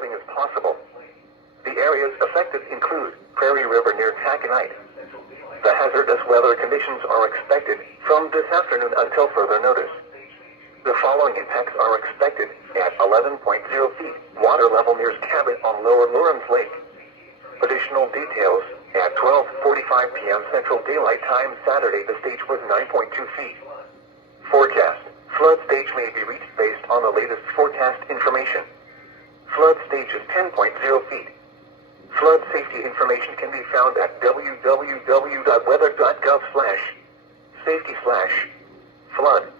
flooding is possible. The areas affected include Prairie River near Taconite. The hazardous weather conditions are expected from this afternoon until further notice. The following impacts are expected at 11.0 feet, water level near cabin on Lower Lawrence Lake. Additional details, at 12:45 p.m. Central Daylight Time Saturday the stage was 9.2 feet. Forecast, flood stage may be reached based on the latest forecast information. Flood stage is 10.0 feet. Flood safety information can be found at www.weather.gov/safety/flood.